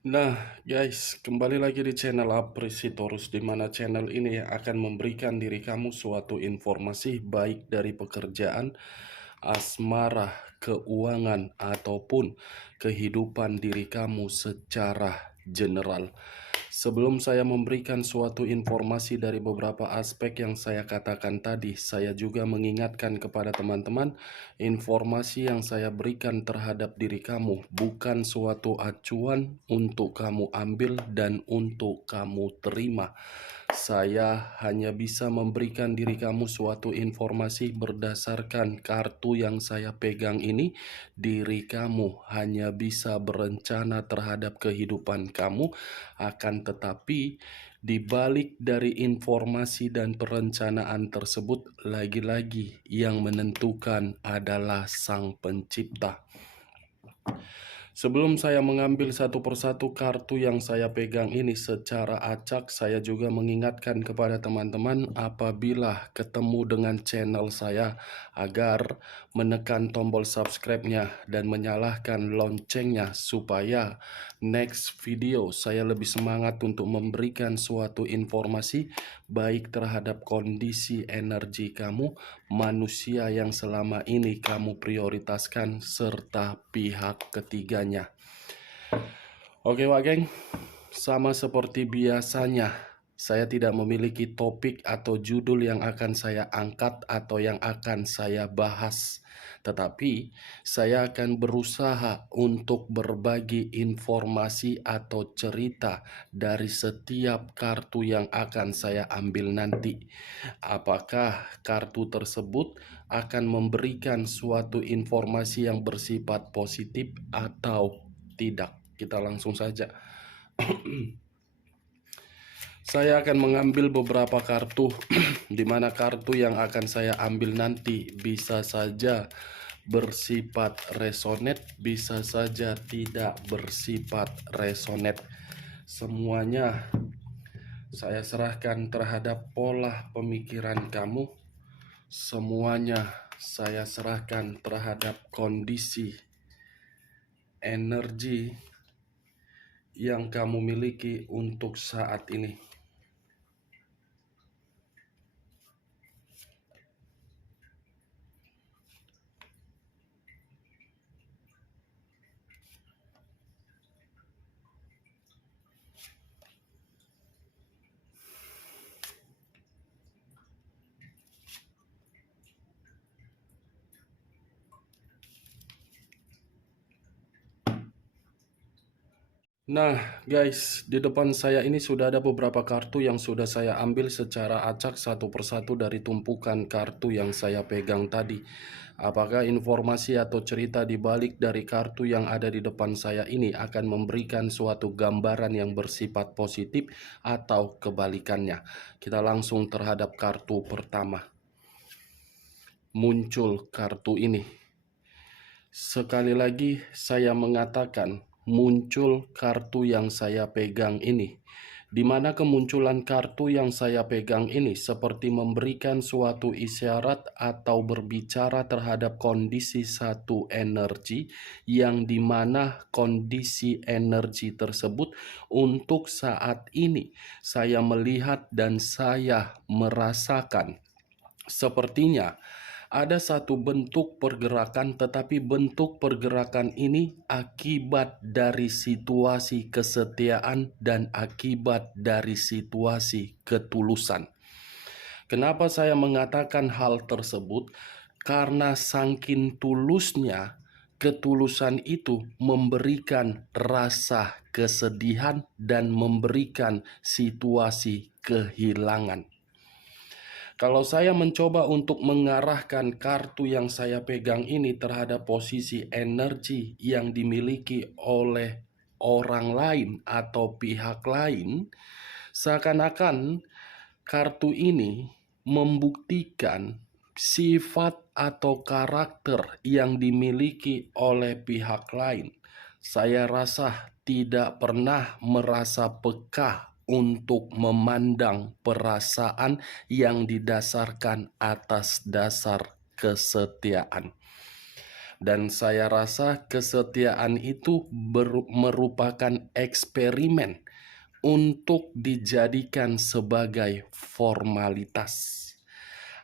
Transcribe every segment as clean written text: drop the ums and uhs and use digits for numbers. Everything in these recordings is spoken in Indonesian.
Nah, guys, kembali lagi di channel Apresitorus, di mana channel ini akan memberikan diri kamu suatu informasi baik dari pekerjaan, asmara, keuangan, ataupun kehidupan diri kamu secara general. Sebelum saya memberikan suatu informasi dari beberapa aspek yang saya katakan tadi, saya juga mengingatkan kepada teman-teman, informasi yang saya berikan terhadap diri kamu bukan suatu acuan untuk kamu ambil dan untuk kamu terima. Saya hanya bisa memberikan diri kamu suatu informasi berdasarkan kartu yang saya pegang ini. Diri kamu hanya bisa berencana terhadap kehidupan kamu, akan tetapi di balik dari informasi dan perencanaan tersebut, lagi-lagi yang menentukan adalah Sang Pencipta. Sebelum saya mengambil satu persatu kartu yang saya pegang ini secara acak, saya juga mengingatkan kepada teman-teman apabila ketemu dengan channel saya agar menekan tombol subscribe-nya dan menyalakan loncengnya supaya next video saya lebih semangat untuk memberikan suatu informasi baik terhadap kondisi energi kamu, manusia yang selama ini kamu prioritaskan, serta pihak ketiganya. Oke Wak Geng, sama seperti biasanya, saya tidak memiliki topik atau judul yang akan saya angkat atau yang akan saya bahas. Tetapi, saya akan berusaha untuk berbagi informasi atau cerita dari setiap kartu yang akan saya ambil nanti. Apakah kartu tersebut akan memberikan suatu informasi yang bersifat positif atau tidak? Kita langsung saja. Saya akan mengambil beberapa kartu, di mana kartu yang akan saya ambil nanti bisa saja bersifat resonate, bisa saja tidak bersifat resonate. Semuanya saya serahkan terhadap pola pemikiran kamu. Semuanya saya serahkan terhadap kondisi energi yang kamu miliki untuk saat ini. Nah guys, di depan saya ini sudah ada beberapa kartu yang sudah saya ambil secara acak satu persatu dari tumpukan kartu yang saya pegang tadi. Apakah informasi atau cerita di balik dari kartu yang ada di depan saya ini akan memberikan suatu gambaran yang bersifat positif atau kebalikannya? Kita langsung terhadap kartu pertama. Muncul kartu ini. Sekali lagi saya mengatakan, muncul kartu yang saya pegang ini, di mana kemunculan kartu yang saya pegang ini seperti memberikan suatu isyarat atau berbicara terhadap kondisi satu energi, yang dimana kondisi energi tersebut untuk saat ini saya melihat dan saya merasakan sepertinya ada satu bentuk pergerakan, tetapi bentuk pergerakan ini akibat dari situasi kesetiaan dan akibat dari situasi ketulusan. Kenapa saya mengatakan hal tersebut? Karena saking tulusnya, ketulusan itu memberikan rasa kesedihan dan memberikan situasi kehilangan. Kalau saya mencoba untuk mengarahkan kartu yang saya pegang ini terhadap posisi energi yang dimiliki oleh orang lain atau pihak lain, seakan-akan kartu ini membuktikan sifat atau karakter yang dimiliki oleh pihak lain. Saya rasa tidak pernah merasa peka untuk memandang perasaan yang didasarkan atas dasar kesetiaan. Dan saya rasa kesetiaan itu merupakan eksperimen untuk dijadikan sebagai formalitas.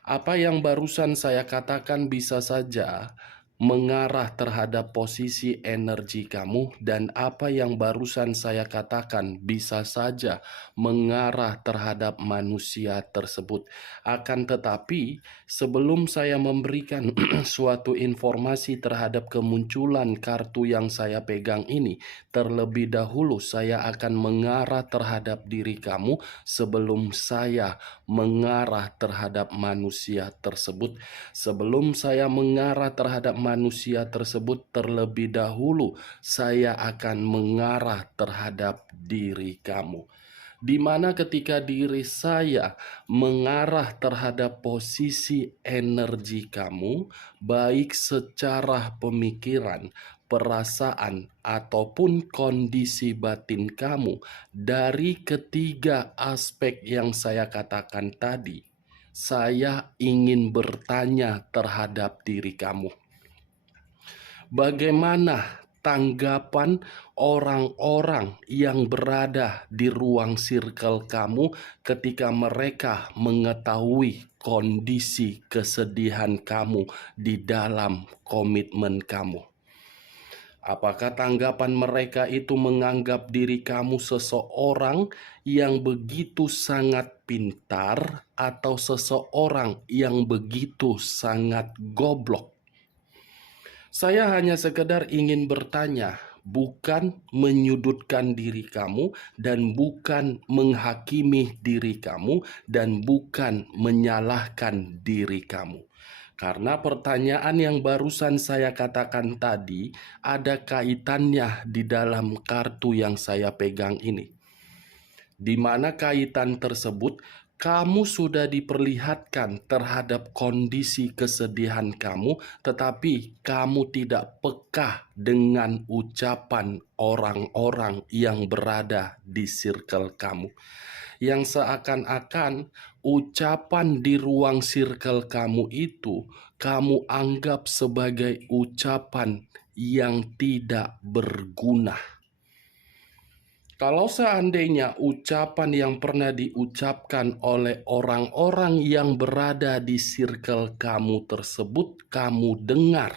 Apa yang barusan saya katakan bisa saja mengarah terhadap posisi energi kamu, dan apa yang barusan saya katakan bisa saja mengarah terhadap manusia tersebut. Akan tetapi, sebelum saya memberikan suatu informasi terhadap kemunculan kartu yang saya pegang ini, terlebih dahulu saya akan mengarah terhadap diri kamu sebelum saya mengarah terhadap manusia tersebut. Sebelum saya mengarah terhadap manusia tersebut, terlebih dahulu saya akan mengarah terhadap diri kamu. Di mana ketika diri saya mengarah terhadap posisi energi kamu, baik secara pemikiran, perasaan, ataupun kondisi batin kamu, dari ketiga aspek yang saya katakan tadi, saya ingin bertanya terhadap diri kamu. Bagaimana tanggapan orang-orang yang berada di ruang circle kamu ketika mereka mengetahui kondisi kesedihan kamu di dalam komitmen kamu? Apakah tanggapan mereka itu menganggap diri kamu seseorang yang begitu sangat pintar atau seseorang yang begitu sangat goblok? Saya hanya sekedar ingin bertanya, bukan menyudutkan diri kamu dan bukan menghakimi diri kamu dan bukan menyalahkan diri kamu. Karena pertanyaan yang barusan saya katakan tadi ada kaitannya di dalam kartu yang saya pegang ini. Di mana kaitan tersebut, kamu sudah diperlihatkan terhadap kondisi kesedihan kamu, tetapi kamu tidak peka dengan ucapan orang-orang yang berada di circle kamu. Yang seakan-akan ucapan di ruang circle kamu itu kamu anggap sebagai ucapan yang tidak berguna. Kalau seandainya ucapan yang pernah diucapkan oleh orang-orang yang berada di circle kamu tersebut kamu dengar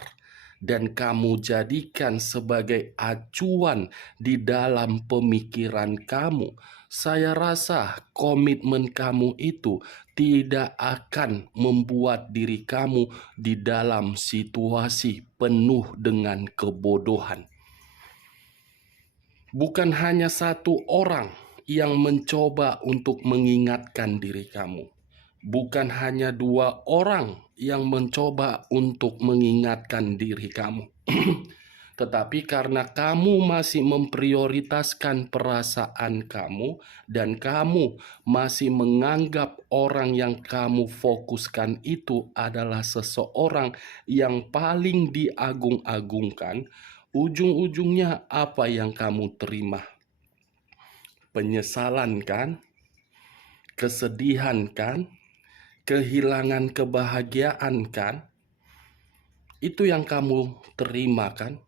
dan kamu jadikan sebagai acuan di dalam pemikiran kamu, saya rasa komitmen kamu itu tidak akan membuat diri kamu di dalam situasi penuh dengan kebodohan. Bukan hanya satu orang yang mencoba untuk mengingatkan diri kamu. Bukan hanya dua orang yang mencoba untuk mengingatkan diri kamu. Tetapi karena kamu masih memprioritaskan perasaan kamu dan kamu masih menganggap orang yang kamu fokuskan itu adalah seseorang yang paling diagung-agungkan, ujung-ujungnya apa yang kamu terima? Penyesalan kan? Kesedihan kan? Kehilangan kebahagiaan kan? Itu yang kamu terima kan?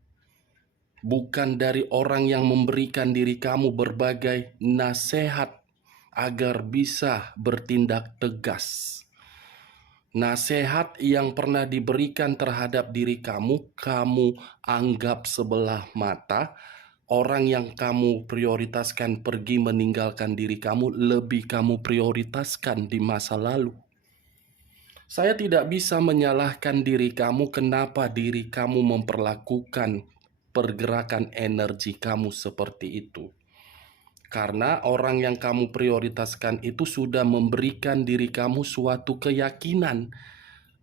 Bukan dari orang yang memberikan diri kamu berbagai nasihat agar bisa bertindak tegas. Nasihat yang pernah diberikan terhadap diri kamu, kamu anggap sebelah mata. Orang yang kamu prioritaskan pergi meninggalkan diri kamu, lebih kamu prioritaskan di masa lalu. Saya tidak bisa menyalahkan diri kamu kenapa diri kamu memperlakukan pergerakan energi kamu seperti itu. Karena orang yang kamu prioritaskan itu sudah memberikan diri kamu suatu keyakinan.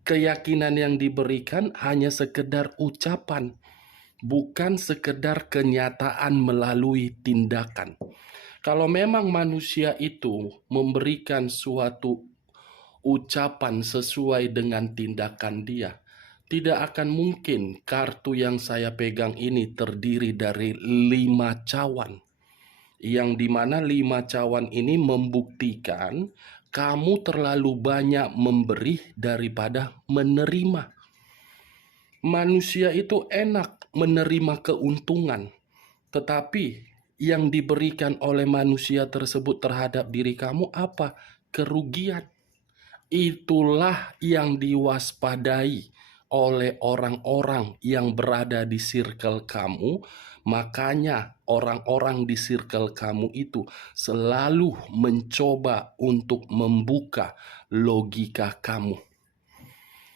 Keyakinan yang diberikan hanya sekedar ucapan, bukan sekedar kenyataan melalui tindakan. Kalau memang manusia itu memberikan suatu ucapan sesuai dengan tindakan dia, tidak akan mungkin kartu yang saya pegang ini terdiri dari 5 cawan. Yang dimana 5 cawan ini membuktikan kamu terlalu banyak memberi daripada menerima. Manusia itu enak menerima keuntungan, tetapi yang diberikan oleh manusia tersebut terhadap diri kamu apa? Kerugian. Itulah yang diwaspadai oleh orang-orang yang berada di circle kamu. Makanya orang-orang di circle kamu itu selalu mencoba untuk membuka logika kamu.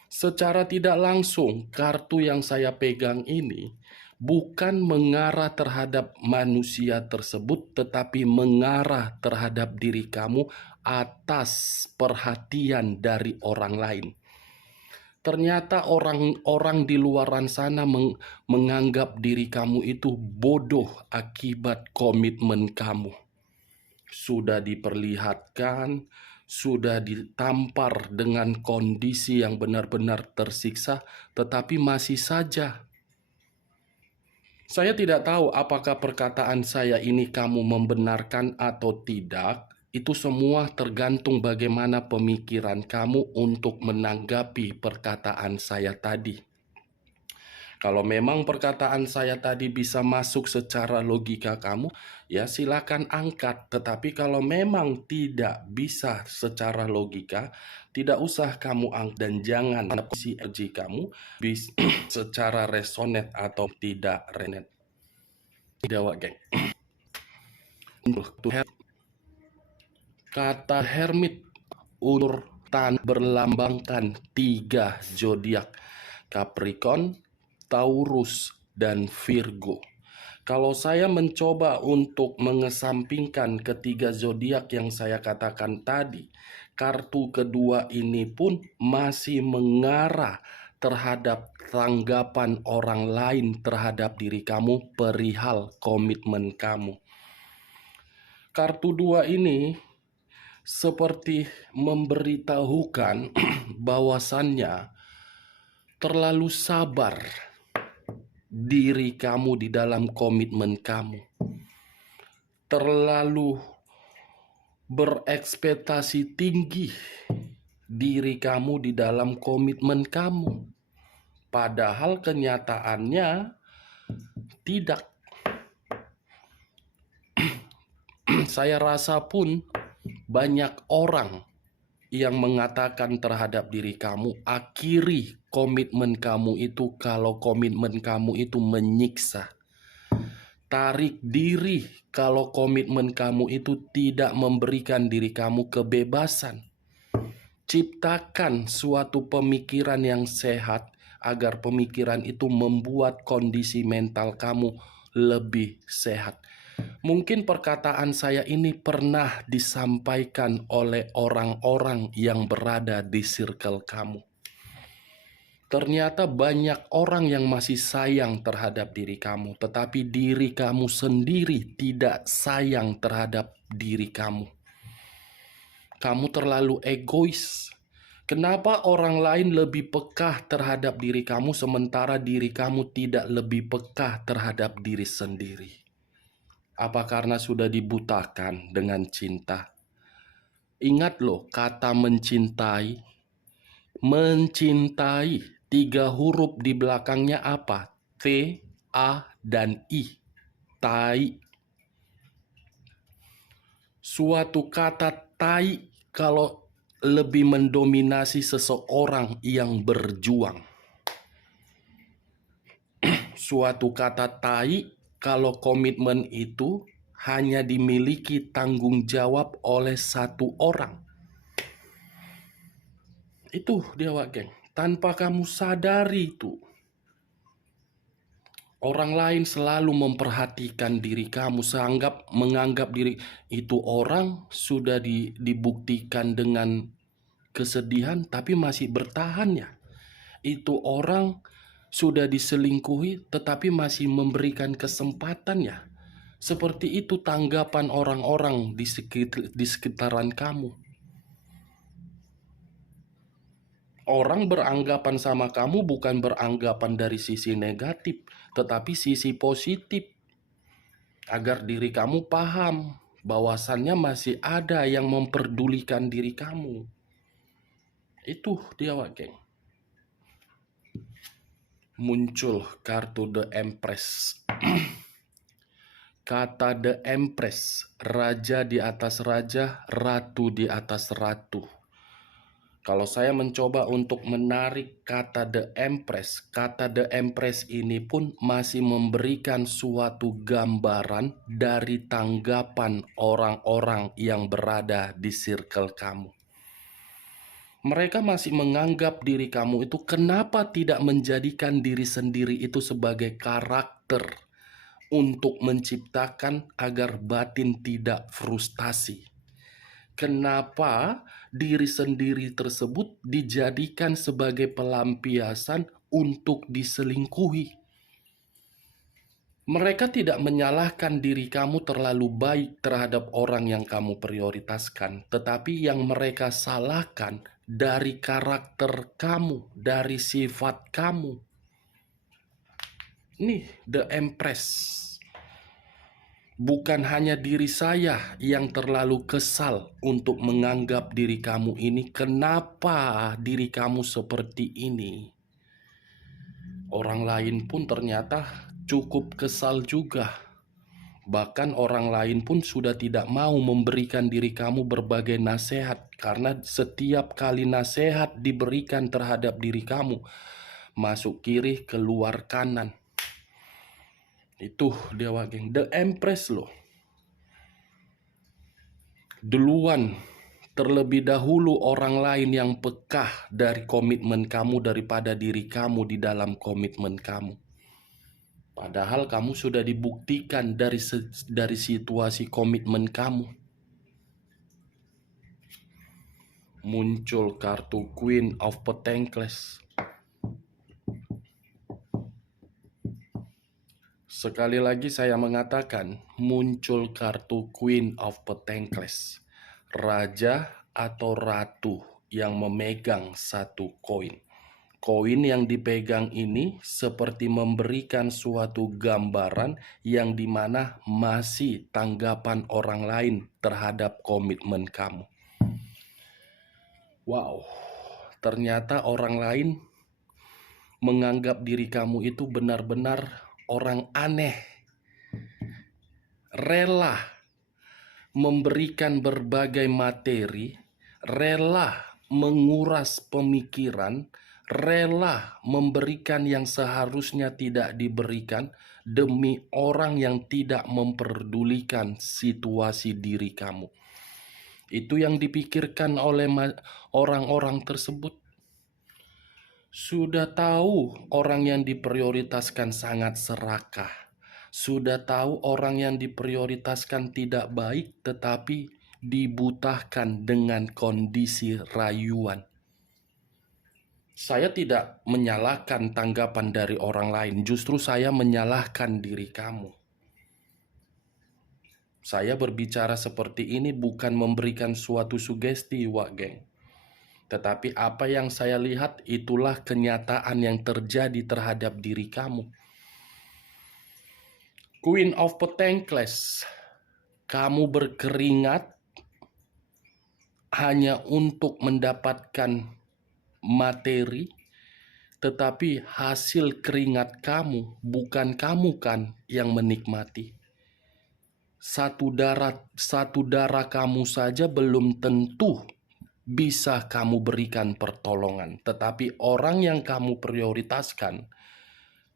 Secara tidak langsung, kartu yang saya pegang ini bukan mengarah terhadap manusia tersebut, tetapi mengarah terhadap diri kamu atas perhatian dari orang lain. Ternyata orang-orang di luaran sana menganggap diri kamu itu bodoh akibat komitmen kamu. Sudah diperlihatkan, sudah ditampar dengan kondisi yang benar-benar tersiksa, tetapi masih saja. Saya tidak tahu apakah perkataan saya ini kamu membenarkan atau tidak. Itu semua tergantung bagaimana pemikiran kamu untuk menanggapi perkataan saya tadi. Kalau memang perkataan saya tadi bisa masuk secara logika kamu, ya silakan angkat. Tetapi kalau memang tidak bisa secara logika, tidak usah kamu angkat dan jangan si energi kamu bisa secara resonate atau tidak resonate. Tidak, geng. Kata hermit urutan berlambangkan 3 zodiak, Capricorn, Taurus, dan Virgo. Kalau saya mencoba untuk mengesampingkan ketiga zodiak yang saya katakan tadi, kartu kedua ini pun masih mengarah terhadap tanggapan orang lain terhadap diri kamu perihal komitmen kamu. Kartu 2 ini seperti memberitahukan bahwasannya terlalu sabar diri kamu di dalam komitmen kamu. Terlalu berekspektasi tinggi diri kamu di dalam komitmen kamu. Padahal kenyataannya tidak. Saya rasa pun banyak orang yang mengatakan terhadap diri kamu, akhiri komitmen kamu itu kalau komitmen kamu itu menyiksa. Tarik diri kalau komitmen kamu itu tidak memberikan diri kamu kebebasan. Ciptakan suatu pemikiran yang sehat agar pemikiran itu membuat kondisi mental kamu lebih sehat. Mungkin perkataan saya ini pernah disampaikan oleh orang-orang yang berada di circle kamu. Ternyata banyak orang yang masih sayang terhadap diri kamu, tetapi diri kamu sendiri tidak sayang terhadap diri kamu. Kamu terlalu egois. Kenapa orang lain lebih peka terhadap diri kamu sementara diri kamu tidak lebih peka terhadap diri sendiri? Apa karena sudah dibutakan dengan cinta? Ingat loh, kata mencintai. Mencintai, 3 huruf di belakangnya apa? T, A, dan I. Tai. Suatu kata tai kalau lebih mendominasi seseorang yang berjuang. Suatu kata tai kalau komitmen itu hanya dimiliki tanggung jawab oleh satu orang. Itu dia, geng. Tanpa kamu sadari itu, orang lain selalu memperhatikan diri kamu, menganggap diri itu orang sudah dibuktikan dengan kesedihan tapi masih bertahan ya. Itu orang sudah diselingkuhi tetapi masih memberikan kesempatan ya. Seperti itu tanggapan orang-orang di sekitaran kamu. Orang beranggapan sama kamu bukan beranggapan dari sisi negatif, tetapi sisi positif. Agar diri kamu paham bahwasannya masih ada yang memperdulikan diri kamu. Itu dia, geng. muncul kartu The Empress. Kata The Empress, raja di atas raja, ratu di atas ratu. Kalau saya mencoba untuk menarik kata The Empress ini pun masih memberikan suatu gambaran dari tanggapan orang-orang yang berada di circle kamu. Mereka masih menganggap diri kamu itu, kenapa tidak menjadikan diri sendiri itu sebagai karakter untuk menciptakan agar batin tidak frustasi? Kenapa diri sendiri tersebut dijadikan sebagai pelampiasan untuk diselingkuhi? Mereka tidak menyalahkan diri kamu terlalu baik terhadap orang yang kamu prioritaskan, tetapi yang mereka salahkan dari karakter kamu, dari sifat kamu. Nih, The Empress. Bukan hanya diri saya yang terlalu kesal untuk menganggap diri kamu ini, kenapa diri kamu seperti ini? Orang lain pun ternyata cukup kesal juga. Bahkan orang lain pun sudah tidak mau memberikan diri kamu berbagai nasihat, karena setiap kali nasihat diberikan terhadap diri kamu, masuk kiri, keluar kanan. Itu Dewa Geng, The Empress loh. Duluan, terlebih dahulu orang lain yang pekah dari komitmen kamu daripada diri kamu di dalam komitmen kamu. Padahal kamu sudah dibuktikan dari situasi komitmen kamu. Muncul kartu Queen of Pentacles. Sekali lagi saya mengatakan, muncul kartu Queen of Pentacles. Raja atau ratu yang memegang satu koin. Koin yang dipegang ini seperti memberikan suatu gambaran yang dimana masih tanggapan orang lain terhadap komitmen kamu. Wow, ternyata orang lain menganggap diri kamu itu benar-benar orang aneh. Rela memberikan berbagai materi, rela menguras pemikiran, rela memberikan yang seharusnya tidak diberikan demi orang yang tidak memperdulikan situasi diri kamu. Itu yang dipikirkan oleh orang-orang tersebut. Sudah tahu orang yang diprioritaskan sangat serakah. Sudah tahu orang yang diprioritaskan tidak baik, tetapi dibutahkan dengan kondisi rayuan. Saya tidak menyalahkan tanggapan dari orang lain, justru saya menyalahkan diri kamu. Saya berbicara seperti ini bukan memberikan suatu sugesti, Wak Geng. Tetapi apa yang saya lihat itulah kenyataan yang terjadi terhadap diri kamu. Queen of Pentacles, kamu berkeringat hanya untuk mendapatkan materi, tetapi hasil keringat kamu bukan kamu kan yang menikmati. Satu darah kamu saja belum tentu bisa kamu berikan pertolongan, tetapi orang yang kamu prioritaskan,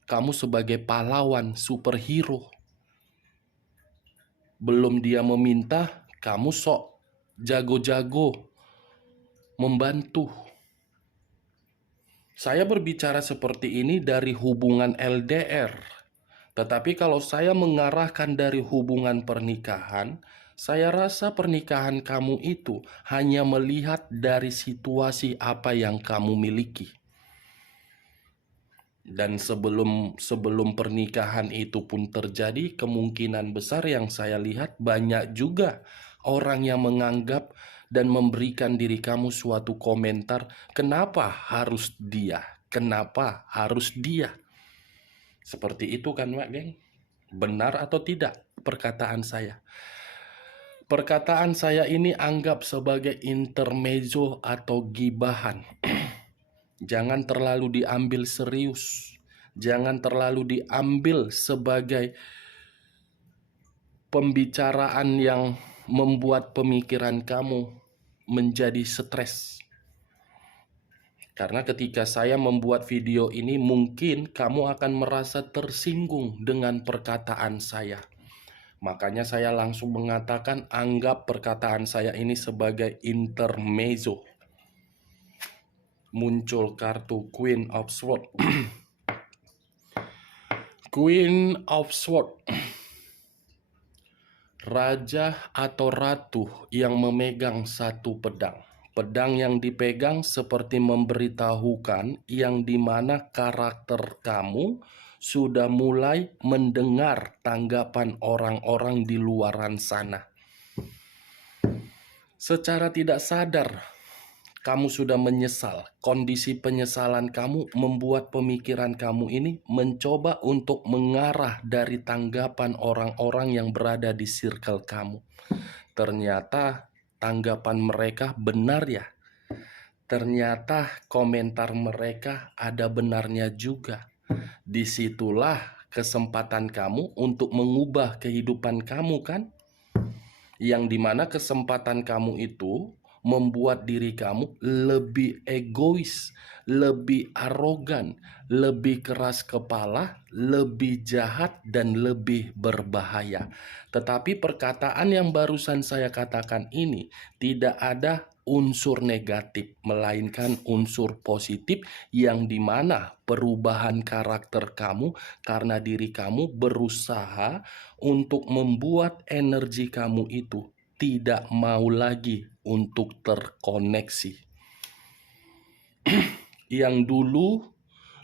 kamu sebagai pahlawan, superhero. Belum dia meminta, kamu sok jago-jago membantu. Saya berbicara seperti ini dari hubungan LDR. Tetapi kalau saya mengarahkan dari hubungan pernikahan, saya rasa pernikahan kamu itu hanya melihat dari situasi apa yang kamu miliki. Dan sebelum pernikahan itu pun terjadi, kemungkinan besar yang saya lihat banyak juga orang yang menganggap dan memberikan diri kamu suatu komentar, kenapa harus dia? Kenapa harus dia? Seperti itu kan, Mak Geng? Benar atau tidak perkataan saya? Perkataan saya ini anggap sebagai intermezzo atau gibahan. Jangan terlalu diambil serius. Jangan terlalu diambil sebagai pembicaraan yang membuat pemikiran kamu menjadi stres. Karena ketika saya membuat video ini, mungkin kamu akan merasa tersinggung dengan perkataan saya. Makanya saya langsung mengatakan, anggap perkataan saya ini sebagai intermezzo. Muncul kartu Queen of Swords. Queen of Swords. Raja atau ratu yang memegang satu pedang. Pedang yang dipegang seperti memberitahukan yang dimana karakter kamu sudah mulai mendengar tanggapan orang-orang di luaran sana. Secara tidak sadar, kamu sudah menyesal. Kondisi penyesalan kamu membuat pemikiran kamu ini mencoba untuk mengarah dari tanggapan orang-orang yang berada di circle kamu. Ternyata tanggapan mereka benar ya. Ternyata komentar mereka ada benarnya juga. Disitulah kesempatan kamu untuk mengubah kehidupan kamu kan? Yang dimana kesempatan kamu itu membuat diri kamu lebih egois, lebih arogan, lebih keras kepala, lebih jahat, dan lebih berbahaya. Tetapi perkataan yang barusan saya katakan ini tidak ada unsur negatif, melainkan unsur positif yang dimana perubahan karakter kamu karena diri kamu berusaha untuk membuat energi kamu itu tidak mau lagi untuk terkoneksi. Yang dulu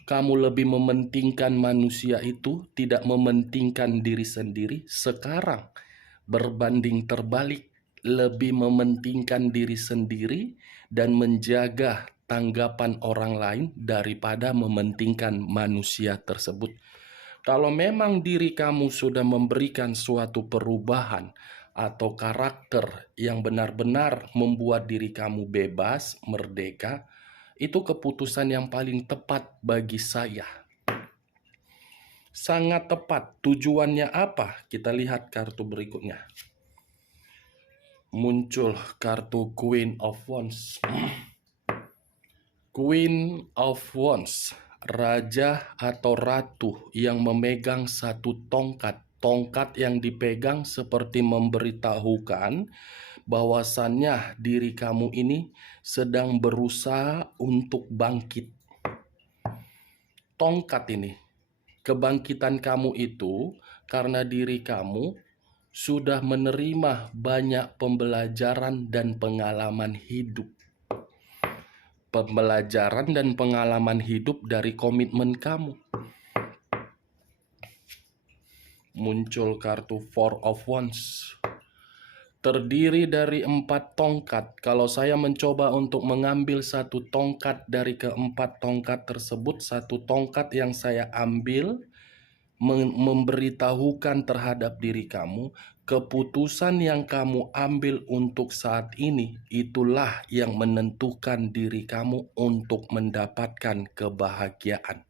kamu lebih mementingkan manusia itu, tidak mementingkan diri sendiri, sekarang berbanding terbalik, lebih mementingkan diri sendiri dan menjaga tanggapan orang lain daripada mementingkan manusia tersebut. Kalau memang diri kamu sudah memberikan suatu perubahan atau karakter yang benar-benar membuat diri kamu bebas, merdeka, itu keputusan yang paling tepat bagi saya. Sangat tepat. Tujuannya apa? Kita lihat kartu berikutnya. Muncul kartu Queen of Wands. Queen of Wands, raja atau ratu yang memegang satu tongkat. Tongkat yang dipegang seperti memberitahukan bahwasannya diri kamu ini sedang berusaha untuk bangkit. Tongkat ini, kebangkitan kamu itu karena diri kamu sudah menerima banyak pembelajaran dan pengalaman hidup. Pembelajaran dan pengalaman hidup dari komitmen kamu. Muncul kartu Four of Wands. Terdiri dari 4 tongkat. Kalau saya mencoba untuk mengambil satu tongkat dari keempat tongkat tersebut, satu tongkat yang saya ambil memberitahukan terhadap diri kamu, keputusan yang kamu ambil untuk saat ini itulah yang menentukan diri kamu untuk mendapatkan kebahagiaan.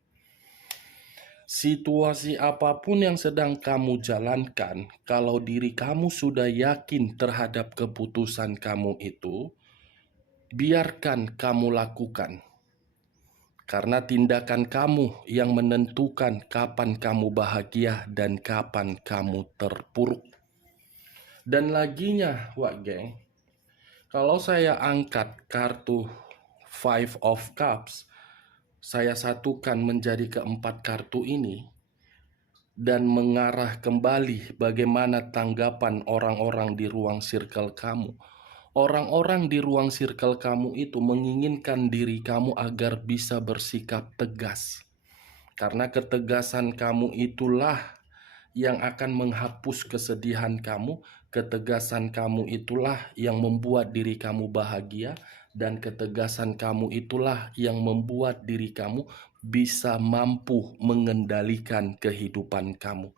Situasi apapun yang sedang kamu jalankan, kalau diri kamu sudah yakin terhadap keputusan kamu itu, biarkan kamu lakukan. Karena tindakan kamu yang menentukan kapan kamu bahagia dan kapan kamu terpuruk. Dan laginya, Wak Geng, kalau saya angkat kartu Five of Cups, saya satukan menjadi keempat kartu ini, dan mengarah kembali bagaimana tanggapan orang-orang di ruang circle kamu. Orang-orang di ruang circle kamu itu menginginkan diri kamu agar bisa bersikap tegas. Karena ketegasan kamu itulah yang akan menghapus kesedihan kamu. Ketegasan kamu itulah yang membuat diri kamu bahagia. Dan ketegasan kamu itulah yang membuat diri kamu bisa mampu mengendalikan kehidupan kamu.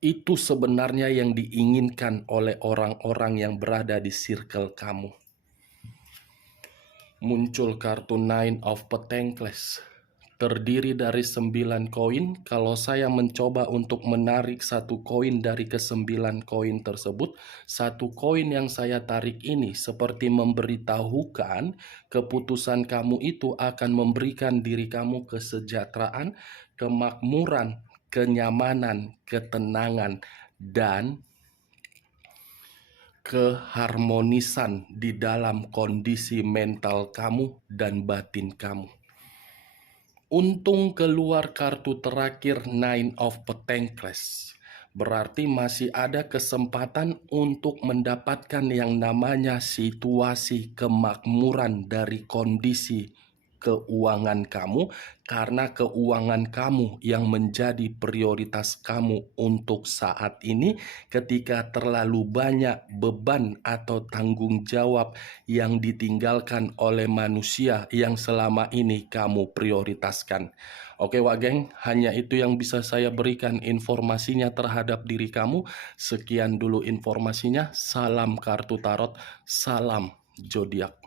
Itu sebenarnya yang diinginkan oleh orang-orang yang berada di circle kamu. Muncul kartu Nine of Pentacles. terdiri dari 9 koin. Kalau saya mencoba untuk menarik satu koin dari ke-9 koin tersebut, satu koin yang saya tarik ini seperti memberitahukan keputusan kamu itu akan memberikan diri kamu kesejahteraan, kemakmuran, kenyamanan, ketenangan, dan keharmonisan di dalam kondisi mental kamu dan batin kamu. Untung keluar kartu terakhir Nine of Pentacles. Berarti masih ada kesempatan untuk mendapatkan yang namanya situasi kemakmuran dari kondisi keuangan kamu, karena keuangan kamu yang menjadi prioritas kamu untuk saat ini ketika terlalu banyak beban atau tanggung jawab yang ditinggalkan oleh manusia yang selama ini kamu prioritaskan. Oke Wak Geng, hanya itu yang bisa saya berikan informasinya terhadap diri kamu. Sekian dulu informasinya. Salam kartu tarot, salam zodiak.